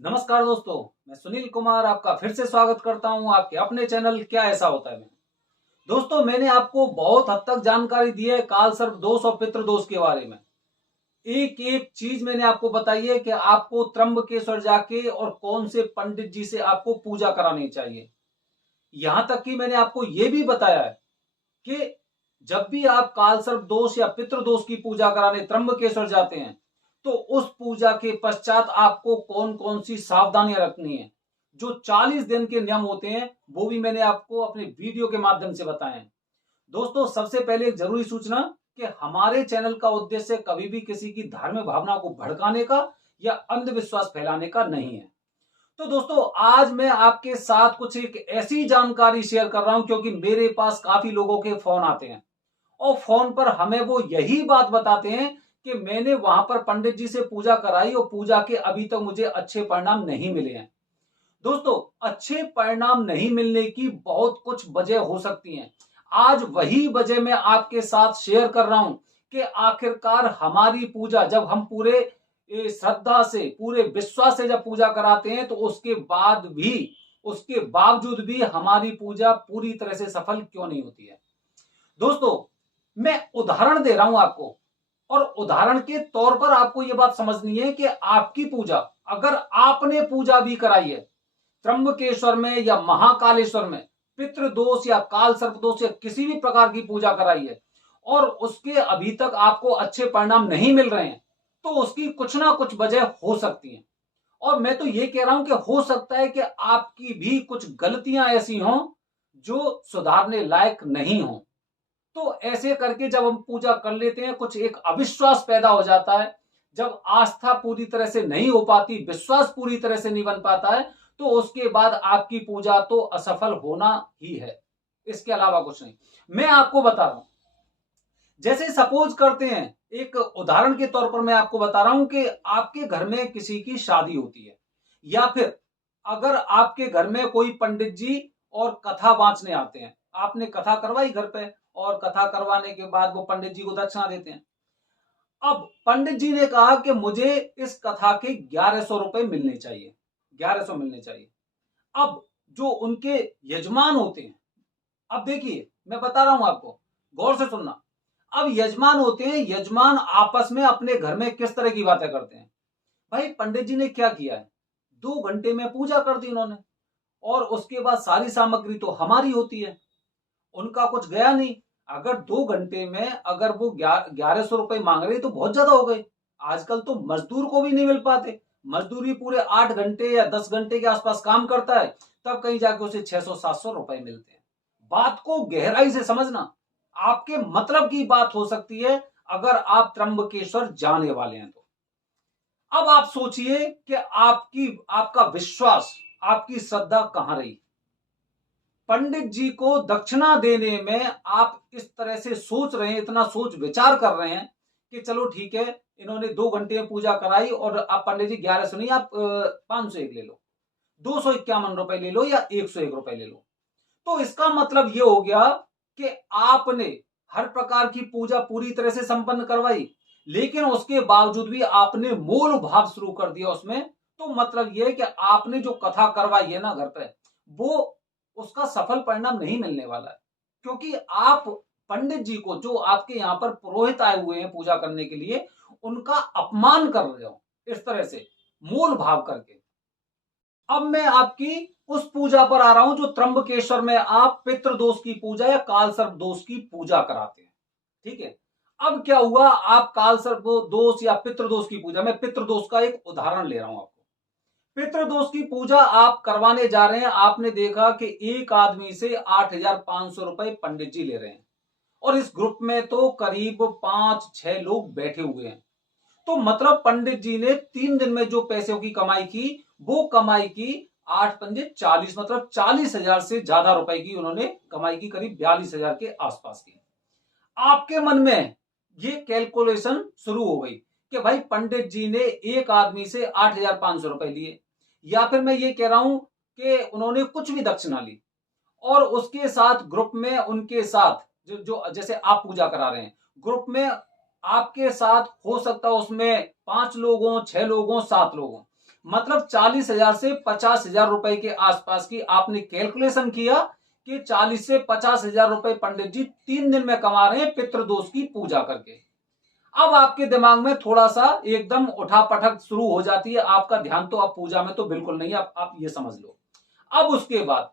नमस्कार दोस्तों, मैं सुनील कुमार आपका फिर से स्वागत करता हूं आपके अपने चैनल क्या ऐसा होता है में। दोस्तों, मैंने आपको बहुत हद तक जानकारी दी है काल सर्प दोष और पितृ दोष के बारे में। एक एक चीज मैंने आपको बताई है कि आपको त्र्यंबकेश्वर जाके और कौन से पंडित जी से आपको पूजा करानी चाहिए। यहां तक कि मैंने आपको यह भी बताया है कि जब भी आप काल सर्प दोष या पितृ दोष की पूजा कराने त्र्यंबकेश्वर जाते हैं तो उस पूजा के पश्चात आपको कौन कौन सी सावधानियां रखनी है। जो 40 दिन के नियम होते हैं वो भी मैंने आपको अपने वीडियो के माध्यम से बताए हैं। दोस्तों, सबसे पहले एक जरूरी सूचना कि हमारे चैनल का उद्देश्य कभी भी किसी की धार्मिक भावना को भड़काने का या अंधविश्वास फैलाने का नहीं है। तो दोस्तों, आज मैं आपके साथ कुछ एक ऐसी जानकारी शेयर कर रहा हूं क्योंकि मेरे पास काफी लोगों के फोन आते हैं और फोन पर हमें वो यही बात बताते हैं कि मैंने वहां पर पंडित जी से पूजा कराई और पूजा के अभी तक मुझे अच्छे परिणाम नहीं मिले हैं। दोस्तों, अच्छे परिणाम नहीं मिलने की बहुत कुछ वजह हो सकती हैं। आज वही वजह मैं आपके साथ शेयर कर रहा हूं कि आखिरकार हमारी पूजा जब हम पूरे श्रद्धा से पूरे विश्वास से जब पूजा कराते हैं तो उसके बावजूद भी हमारी पूजा पूरी तरह से सफल क्यों नहीं होती है। दोस्तों, मैं उदाहरण दे रहा हूं आपको और उदाहरण के तौर पर आपको यह बात समझनी है कि आपकी पूजा अगर आपने पूजा भी कराई है त्र्यंबकेश्वर में या महाकालेश्वर में, पितृ दोष या काल सर्प दोष या किसी भी प्रकार की पूजा कराई है और उसके अभी तक आपको अच्छे परिणाम नहीं मिल रहे हैं तो उसकी कुछ ना कुछ वजह हो सकती है। और मैं तो ये कह रहा हूं कि हो सकता है कि आपकी भी कुछ गलतियां ऐसी हों जो सुधारने लायक नहीं हो। तो ऐसे करके जब हम पूजा कर लेते हैं कुछ एक अविश्वास पैदा हो जाता है। जब आस्था पूरी तरह से नहीं हो पाती, विश्वास पूरी तरह से नहीं बन पाता है तो उसके बाद आपकी पूजा तो असफल होना ही है, इसके अलावा कुछ नहीं। मैं आपको बता रहा हूं, जैसे सपोज करते हैं, एक उदाहरण के तौर पर मैं आपको बता रहा हूं कि आपके घर में किसी की शादी होती है या फिर अगर आपके घर में कोई पंडित जी और कथा बांचने आते हैं, आपने कथा करवाई घर पे और कथा करवाने के बाद वो पंडित जी को दक्षिणा देते हैं। अब पंडित जी ने कहा कि मुझे इस कथा के 1100 रुपए मिलने चाहिए, 1100 मिलने चाहिए। अब जो उनके यजमान होते हैं, अब देखिए मैं बता रहा हूं आपको, गौर से सुनना। अब यजमान होते हैं, यजमान आपस में अपने घर में किस तरह की बातें करते हैं। भाई, पंडित जी ने क्या किया है, 2 घंटे में पूजा कर दी उन्होंने और उसके बाद सारी सामग्री तो हमारी होती है, उनका कुछ गया नहीं। अगर 2 घंटे में अगर वो 1100 रुपए मांग रहे तो बहुत ज्यादा हो गए। आजकल तो मजदूर को भी नहीं मिल पाते, मजदूर भी पूरे 8 घंटे या 10 घंटे के आसपास काम करता है, तब कहीं जाके उसे 600-700 रुपए मिलते हैं। बात को गहराई से समझना, आपके मतलब की बात हो सकती है अगर आप त्र्यंबकेश्वर जाने वाले हैं तो। अब आप सोचिए कि आपका विश्वास, आपकी श्रद्धा कहां रही। पंडित जी को दक्षिणा देने में आप इस तरह से सोच रहे हैं, इतना सोच विचार कर रहे हैं कि चलो ठीक है, इन्होंने 2 घंटे में पूजा कराई और आप पंडित जी 1100 नहीं, आप 501 ले लो, 251 रुपए ले लो या 101 रुपए ले लो। तो इसका मतलब ये हो गया कि आपने हर प्रकार की पूजा पूरी तरह से संपन्न करवाई, लेकिन उसके बावजूद भी आपने मोल भाव शुरू कर दिया उसमें। तो मतलब यह है कि आपने जो कथा करवाई है ना घर पे, वो उसका सफल परिणाम नहीं मिलने वाला है, क्योंकि आप पंडित जी को, जो आपके यहां पर पुरोहित आए हुए हैं पूजा करने के लिए, उनका अपमान कर रहे हो इस तरह से मोल भाव करके। अब मैं आपकी उस पूजा पर आ रहा हूं जो त्र्यंबकेश्वर में आप पितृदोष की पूजा या काल सर्प दोष की पूजा कराते हैं। ठीक है, अब क्या हुआ, आप काल सर्प दोष या पितृदोष की पूजा, मैं पितृदोष का एक उदाहरण ले रहा हूं आपको। पितृदोष की पूजा आप करवाने जा रहे हैं, आपने देखा कि एक आदमी से 8,500 रुपए पंडित जी ले रहे हैं और इस ग्रुप में तो करीब 5-6 लोग बैठे हुए हैं। तो मतलब पंडित जी ने 3 दिन में जो पैसों की कमाई की, वो कमाई की 8 पंजे 40, मतलब 40,000 से ज्यादा रुपए की उन्होंने कमाई की, करीब 42,000 के आसपास की। आपके मन में ये कैलकुलेशन शुरू हो गई कि भाई पंडित जी ने एक आदमी से 8,500 रुपए लिए, या फिर मैं ये कह रहा हूं कि उन्होंने कुछ भी दक्षिणा ली और उसके साथ ग्रुप में उनके साथ जो जैसे आप पूजा करा रहे हैं, ग्रुप में आपके साथ हो सकता है उसमें 5 लोग हों, 6 लोग हों, 7 लोग हों। मतलब 40,000 से 50,000 रुपए के आसपास की आपने कैलकुलेशन किया कि 40 से 50,000 रुपए पंडित जी 3 दिन में कमा रहे हैं पितृदोष की पूजा करके। अब आपके दिमाग में थोड़ा सा एकदम उठापटक शुरू हो जाती है, आपका ध्यान तो अब पूजा में तो बिल्कुल नहीं है, आप ये समझ लो। अब उसके बाद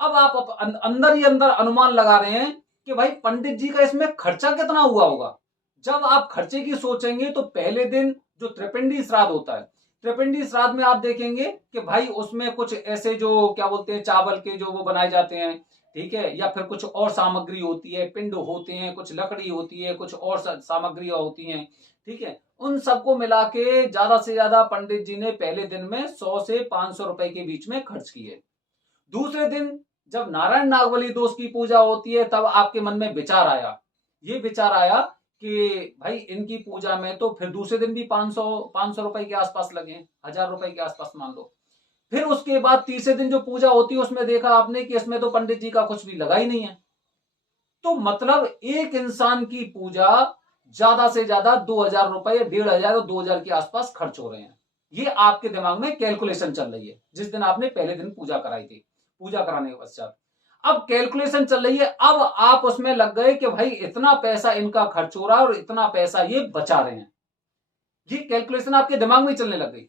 अब आप अंदर ही अंदर अनुमान लगा रहे हैं कि भाई पंडित जी का इसमें खर्चा कितना हुआ होगा। जब आप खर्चे की सोचेंगे तो पहले दिन जो त्रिपिंडी श्राद्ध होता है, त्रिपिंडी श्राद्ध में आप देखेंगे कि भाई उसमें कुछ ऐसे जो क्या बोलते हैं चावल के जो वो बनाए जाते हैं, ठीक है, या फिर कुछ और सामग्री होती है, पिंड होते हैं, कुछ लकड़ी होती है, कुछ और सामग्री होती हैं, ठीक है। उन सबको मिला के ज्यादा से ज्यादा पंडित जी ने पहले दिन में 100 से 500 रुपए के बीच में खर्च किए। दूसरे दिन जब नारायण नागबली दोष की पूजा होती है तब आपके मन में विचार आया, ये विचार आया कि भाई इनकी पूजा में तो फिर दूसरे दिन भी 500 रुपए के आसपास लगे, 1000 रुपए के आसपास मान लो। फिर उसके बाद तीसरे दिन जो पूजा होती है उसमें देखा आपने कि इसमें तो पंडित जी का कुछ भी लगा ही नहीं है। तो मतलब एक इंसान की पूजा ज्यादा से ज्यादा 2000 रुपए, 1500 और 2000 के आसपास खर्च हो रहे हैं। ये आपके दिमाग में कैलकुलेशन चल रही है जिस दिन आपने पहले दिन पूजा कराई थी, पूजा कराने के पश्चात अब कैलकुलेशन चल रही है। अब आप उसमें लग गए कि भाई इतना पैसा इनका खर्च हो रहा है और इतना पैसा ये बचा रहे हैं। ये कैलकुलेशन आपके दिमाग में चलने लग गई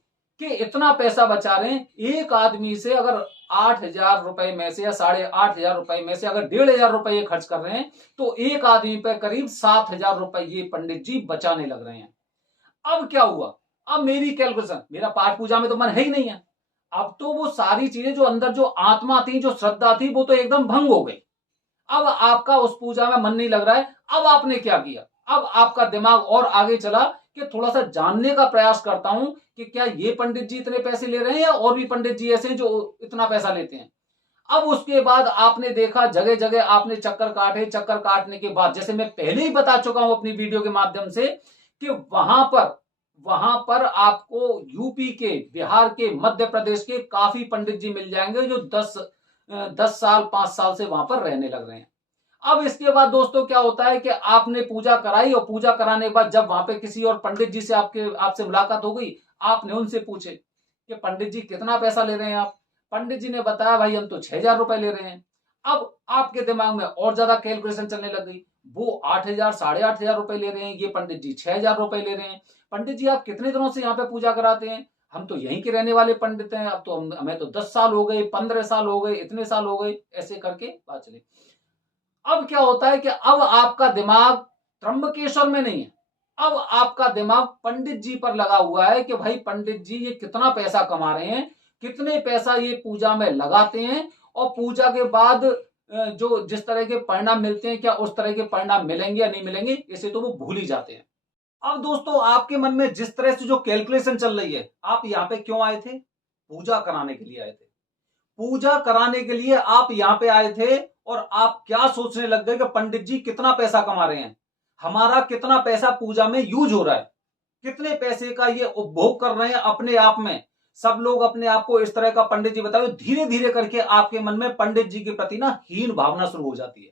कि इतना पैसा बचा रहे हैं। एक आदमी से अगर 8,000 रुपए में से या 8,500 रुपए में से अगर 1,500 रुपए ये खर्च कर रहे हैं तो एक आदमी पे करीब 7,000 रुपए ये पंडित जी बचाने लग रहे हैं। अब क्या हुआ, अब मेरी कैलकुलेशन, मेरा पाठ पूजा में तो मन है ही नहीं है। अब तो वो सारी चीजें जो अंदर जो आत्मा थी, जो श्रद्धा थी, वो तो एकदम भंग हो गई। अब आपका उस पूजा में मन नहीं लग रहा है। अब आपने क्या किया, अब आपका दिमाग और आगे चला कि थोड़ा सा जानने का प्रयास करता हूं कि क्या ये पंडित जी इतने पैसे ले रहे हैं या और भी पंडित जी ऐसे हैं जो इतना पैसा लेते हैं। अब उसके बाद आपने देखा जगह जगह आपने चक्कर काटे, चक्कर काटने के बाद जैसे मैं पहले ही बता चुका हूं अपनी वीडियो के माध्यम से कि वहां पर आपको यूपी के, बिहार के, मध्य प्रदेश के काफी पंडित जी मिल जाएंगे जो 10 साल 5 साल से वहां पर रहने लग रहे हैं। अब इसके बाद दोस्तों क्या होता है कि आपने पूजा कराई और पूजा कराने के बाद जब वहां पे किसी और पंडित जी से आपसे मुलाकात हो गई, आपने उनसे पूछे कि पंडित जी कितना पैसा ले रहे हैं आप। पंडित जी ने बताया भाई हम तो 6,000 रुपए ले रहे हैं। अब आपके दिमाग में और ज्यादा कैलकुलेशन चलने लग गई, वो 8,000 8,500 रुपए ले रहे हैं, ये पंडित जी 6,000 रुपए ले रहे हैं। पंडित जी आप कितने दिनों से यहाँ पे पूजा कराते हैं। हम तो यहीं के रहने वाले पंडित हैं, अब तो हमें तो 10 साल हो गए, 15 साल हो गए, इतने साल हो गए, ऐसे करके बात चली। अब क्या होता है कि अब आपका दिमाग त्र्यंबकेश्वर में नहीं है, अब आपका दिमाग पंडित जी पर लगा हुआ है कि भाई पंडित जी ये कितना पैसा कमा रहे हैं, कितने पैसा ये पूजा में लगाते हैं और पूजा के बाद जो जिस तरह के परिणाम मिलते हैं क्या उस तरह के परिणाम मिलेंगे या नहीं मिलेंगे, इसे तो वो भूल ही जाते हैं। अब दोस्तों आपके मन में जिस तरह से जो कैलकुलेशन चल रही है, आप यहाँ पे क्यों आए थे, पूजा कराने के लिए आए थे। पूजा कराने के लिए आप यहाँ पे आए थे और आप क्या सोचने लग गए कि पंडित जी कितना पैसा कमा रहे हैं, हमारा कितना पैसा पूजा में यूज हो रहा है, कितने पैसे का ये उपभोग कर रहे हैं अपने आप में। सब लोग अपने आप को इस तरह का पंडित जी बताओ, धीरे धीरे करके आपके मन में पंडित जी के प्रति ना हीन भावना शुरू हो जाती है।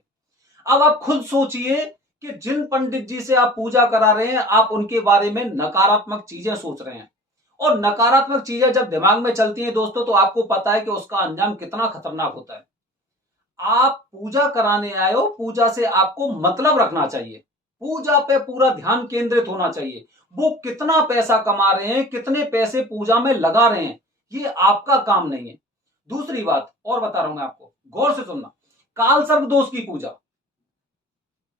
अब आप खुद सोचिए कि जिन पंडित जी से आप पूजा करा रहे हैं आप उनके बारे में नकारात्मक चीजें सोच रहे हैं, और नकारात्मक चीजें जब दिमाग में चलती हैं दोस्तों तो आपको पता है कि उसका अंजाम कितना खतरनाक होता है। आप पूजा कराने आए हो, पूजा से आपको मतलब रखना चाहिए, पूजा पे पूरा ध्यान केंद्रित होना चाहिए। वो कितना पैसा कमा रहे हैं, कितने पैसे पूजा में लगा रहे हैं, ये आपका काम नहीं है। दूसरी बात और बता रहा हूं मैं आपको, गौर से सुनना। काल सर्प दोष की पूजा,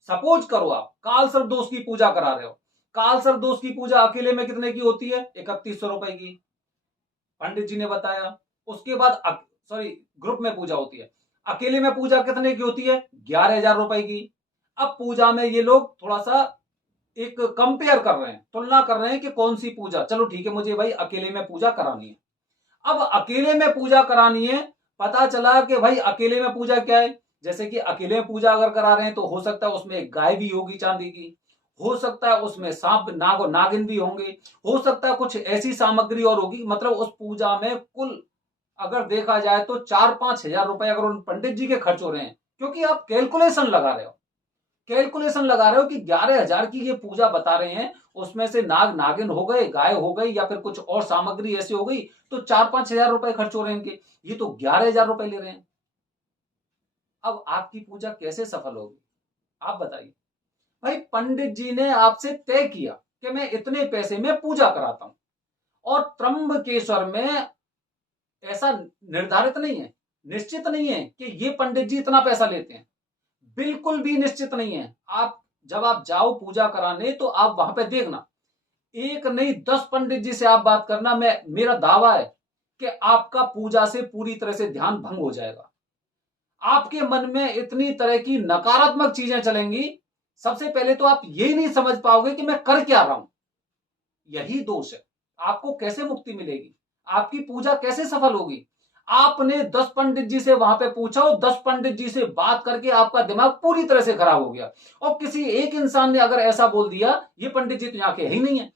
सपोज करो आप काल सर्प दोष की पूजा करा रहे हो, काल सर्प दोष की पूजा अकेले में कितने की होती है, 3100 रुपए की पंडित जी ने बताया। उसके बाद सॉरी ग्रुप में पूजा होती है, अकेले में पूजा कितने की होती है, 11,000 रुपए की। अब पूजा में ये लोग थोड़ा सा एक कंपेयर कर रहे हैं, तुलना कर रहे हैं कि कौन सी पूजा, चलो ठीक है मुझे भाई अकेले में पूजा करानी है। अब अकेले में पूजा करानी है, पता चला कि भाई अकेले में पूजा क्या है, जैसे कि अकेले में पूजा अगर करा रहे हैं तो हो सकता है उसमें एक गाय भी होगी चांदी की, हो सकता है उसमें सांप नाग और नागिन भी होंगे, हो सकता है कुछ ऐसी सामग्री और होगी। मतलब उस पूजा में कुल अगर देखा जाए तो 4-5 हजार रुपए अगर उन पंडित जी के खर्च हो रहे हैं, क्योंकि आप कैलकुलेशन लगा रहे हो, कैलकुलेशन लगा रहे हो कि 11,000 की ये पूजा बता रहे हैं उसमें से नाग नागिन हो गए, गाय हो गई या फिर कुछ और सामग्री ऐसी हो गई, तो 4-5 हजार रुपए खर्च हो रहे हैं इनके। ये तो 11 हजार रुपए ले रहे हैं। अब आपकी पूजा कैसे सफल होगी, आप बताइए। भाई पंडित जी ने आपसे तय किया कि मैं इतने पैसे में पूजा कराता हूं, और त्र्यंबकेश्वर में ऐसा निर्धारित नहीं है, निश्चित नहीं है कि ये पंडित जी इतना पैसा लेते हैं। बिल्कुल भी निश्चित नहीं है। आप जब आप जाओ पूजा कराने तो आप वहां पे देखना, एक नहीं 10 पंडित जी से आप बात करना, मैं मेरा दावा है कि आपका पूजा से पूरी तरह से ध्यान भंग हो जाएगा। आपके मन में इतनी तरह की नकारात्मक चीजें चलेंगी, सबसे पहले तो आप यही नहीं समझ पाओगे कि मैं कर क्या रहा हूं। यही दोष है। आपको कैसे मुक्ति मिलेगी, आपकी पूजा कैसे सफल होगी। आपने 10 पंडित जी से वहां पे पूछा और 10 पंडित जी से बात करके आपका दिमाग पूरी तरह से खराब हो गया, और किसी एक इंसान ने अगर ऐसा बोल दिया ये पंडित जी तो यहां के ही नहीं है,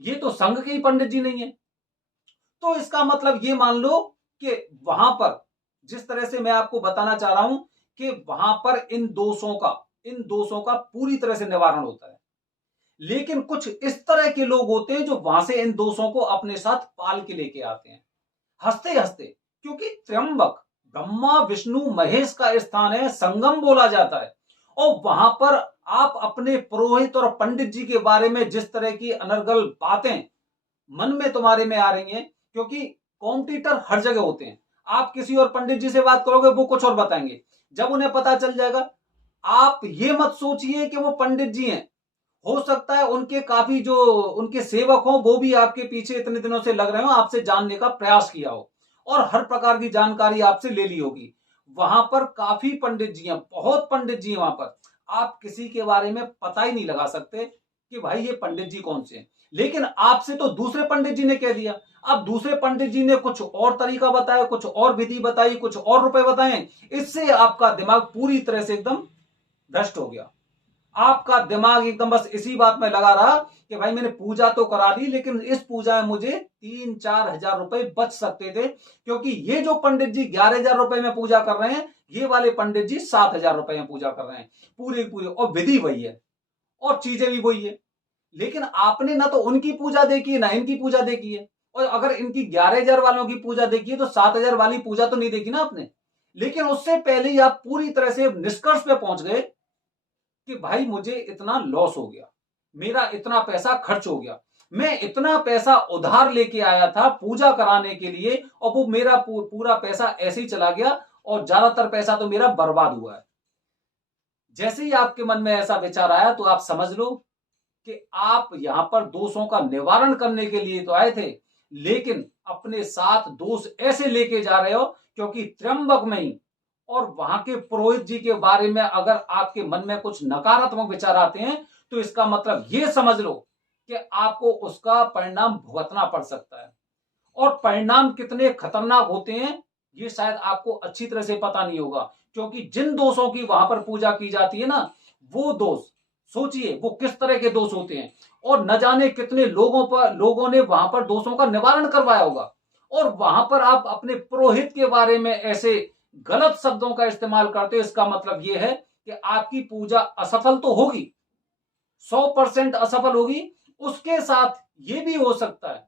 ये तो संघ के ही पंडित जी नहीं है, तो इसका मतलब ये मान लो कि वहां पर जिस तरह से मैं आपको बताना चाह रहा हूं कि वहां पर इन दोषों का पूरी तरह से निवारण होता है। लेकिन कुछ इस तरह के लोग होते हैं जो वहां से इन दोषों को अपने साथ पाल के लेके आते हैं, हंसते हंसते। क्योंकि त्र्यंबक ब्रह्मा विष्णु महेश का स्थान है, संगम बोला जाता है, और वहां पर आप अपने पुरोहित और पंडित जी के बारे में जिस तरह की अनर्गल बातें मन में तुम्हारे में आ रही हैं, क्योंकि कॉम्पिटिटर हर जगह होते हैं। आप किसी और पंडित जी से बात करोगे वो कुछ और बताएंगे, जब उन्हें पता चल जाएगा, आप ये मत सोचिए कि वो पंडित जी हैं, हो सकता है उनके काफी जो उनके सेवक हो वो भी आपके पीछे इतने दिनों से लग रहे हो, आपसे जानने का प्रयास किया हो और हर प्रकार की जानकारी आपसे ले ली होगी। वहां पर काफी पंडित जी हैं, बहुत पंडित जी हैं वहां पर, आप किसी के बारे में पता ही नहीं लगा सकते कि भाई ये पंडित जी कौन से हैं। लेकिन आपसे तो दूसरे पंडित जी ने कह दिया। अब दूसरे पंडित जी ने कुछ और तरीका बताया, कुछ और विधि बताई, कुछ और रुपए बताए, इससे आपका दिमाग पूरी तरह से एकदम भ्रष्ट हो गया। आपका दिमाग एकदम बस इसी बात में लगा रहा कि भाई मैंने पूजा तो करा ली, लेकिन इस पूजा में मुझे 3-4 हजार रुपए बच सकते थे, क्योंकि ये जो पंडित जी 11 हजार रुपए में पूजा कर रहे हैं, ये वाले पंडित जी 7 हजार रुपए में पूजा कर रहे हैं, पूरी पूरी, और विधि वही है और चीजें भी वही है। लेकिन आपने ना तो उनकी पूजा देखी है ना इनकी पूजा देखी है, और अगर इनकी 11 हजार वालों की पूजा देखी है तो 7 हजार वाली पूजा तो नहीं देखी ना आपने। लेकिन उससे पहले ही आप पूरी तरह से निष्कर्ष पे पहुंच गए कि भाई मुझे इतना लॉस हो गया, मेरा इतना पैसा खर्च हो गया, मैं इतना पैसा उधार लेके आया था पूजा कराने के लिए, और वो मेरा पूरा पैसा ऐसे ही चला गया, और ज्यादातर पैसा तो मेरा बर्बाद हुआ है। जैसे ही आपके मन में ऐसा विचार आया तो आप समझ लो कि आप यहां पर दोषों का निवारण करने के लिए तो आए थे, लेकिन अपने साथ दोष ऐसे लेके जा रहे हो, क्योंकि त्र्यंबक में ही और वहां के पुरोहित जी के बारे में अगर आपके मन में कुछ नकारात्मक विचार आते हैं, तो इसका मतलब यह समझ लो कि आपको उसका परिणाम भुगतना पड़ सकता है। और परिणाम कितने खतरनाक होते हैं ये शायद आपको अच्छी तरह से पता नहीं होगा, क्योंकि जिन दोषों की वहां पर पूजा की जाती है ना, वो दोष सोचिए वो किस तरह के दोष होते हैं, और न जाने कितने लोगों ने वहां पर दोषों का निवारण करवाया होगा। और वहां पर आप अपने पुरोहित के बारे में ऐसे गलत शब्दों का इस्तेमाल करते हो, इसका मतलब यह है कि आपकी पूजा असफल तो होगी, 100% असफल होगी। उसके साथ ये भी हो सकता है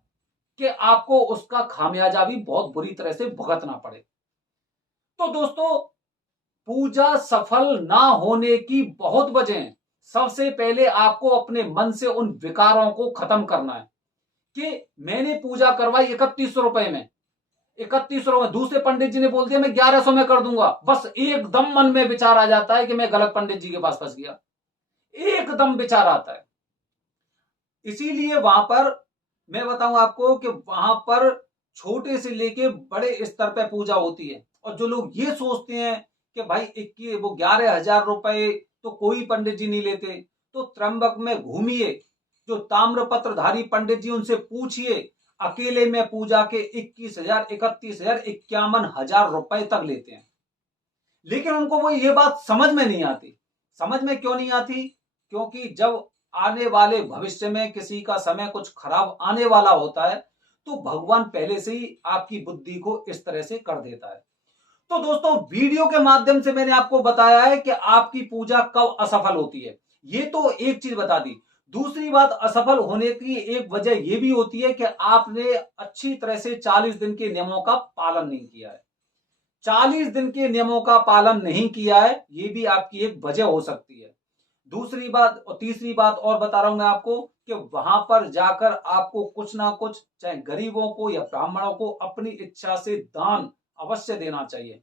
कि आपको उसका खामियाजा भी बहुत बुरी तरह से भुगतना पड़े। तो दोस्तों, पूजा सफल ना होने की बहुत वजह हैं। सबसे पहले आपको अपने मन से उन विकारों को खत्म करना है कि मैंने पूजा करवाई 3100 रुपए में, 3100 में दूसरे पंडित जी ने बोल दिया मैं 1100 में कर दूंगा, बस एकदम मन में विचार आ जाता है कि मैं गलत पंडित जी के पास फंस गया, एकदम विचार आता है। इसीलिए वहां पर मैं बताऊं आपको कि वहां पर छोटे से लेके बड़े स्तर पर पूजा होती है, और जो लोग ये सोचते हैं कि भाई 11 हजार रुपए तो कोई पंडित जी नहीं लेते, तो त्र्यंबक में घूमिए, जो ताम्रपत्रधारी पंडित जी उनसे पूछिए, अकेले में पूजा के 21 हजार 31 हजार 51 हजार रुपए तक लेते हैं। लेकिन उनको वो ये बात समझ में नहीं आती। समझ में क्यों नहीं आती? क्योंकि जब आने वाले भविष्य में किसी का समय कुछ खराब आने वाला होता है, तो भगवान पहले से ही आपकी बुद्धि को इस तरह से कर देता है। तो दोस्तों, वीडियो के माध्यम से मैंने आपको बताया है कि आपकी पूजा कब असफल होती है, ये तो एक चीज बता दी। दूसरी बात, असफल होने की एक वजह यह भी होती है कि आपने अच्छी तरह से 40 दिन के नियमों का पालन नहीं किया है। 40 दिन के नियमों का पालन नहीं किया है, ये भी आपकी एक वजह हो सकती है। दूसरी बात और तीसरी बात और बता रहा हूं मैं आपको कि वहां पर जाकर आपको कुछ ना कुछ, चाहे गरीबों को या ब्राह्मणों को, अपनी इच्छा से दान अवश्य देना चाहिए।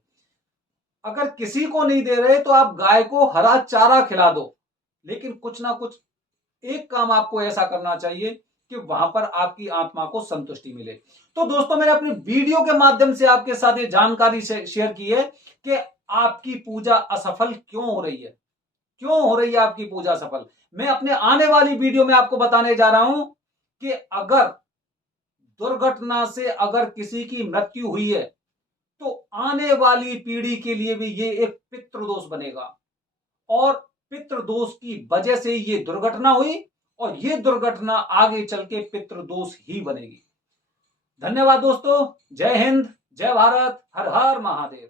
अगर किसी को नहीं दे रहे तो आप गाय को हरा चारा खिला दो, लेकिन कुछ ना कुछ एक काम आपको ऐसा करना चाहिए कि वहां पर आपकी आत्मा को संतुष्टि मिले। तो दोस्तों, मैंने अपनी वीडियो के माध्यम से आपके साथ ये जानकारी शेयर की है कि आपकी पूजा असफल क्यों हो रही है, क्यों हो रही है आपकी पूजा सफल। मैं अपने आने वाली वीडियो में आपको बताने जा रहा हूं कि अगर दुर्घटना से अगर किसी की मृत्यु हुई है तो आने वाली पीढ़ी के लिए भी ये एक पितृदोष बनेगा, और पितृदोष की वजह से ये दुर्घटना हुई, और ये दुर्घटना आगे चल के पितृदोष ही बनेगी। धन्यवाद दोस्तों, जय हिंद, जय भारत, हर हर महादेव।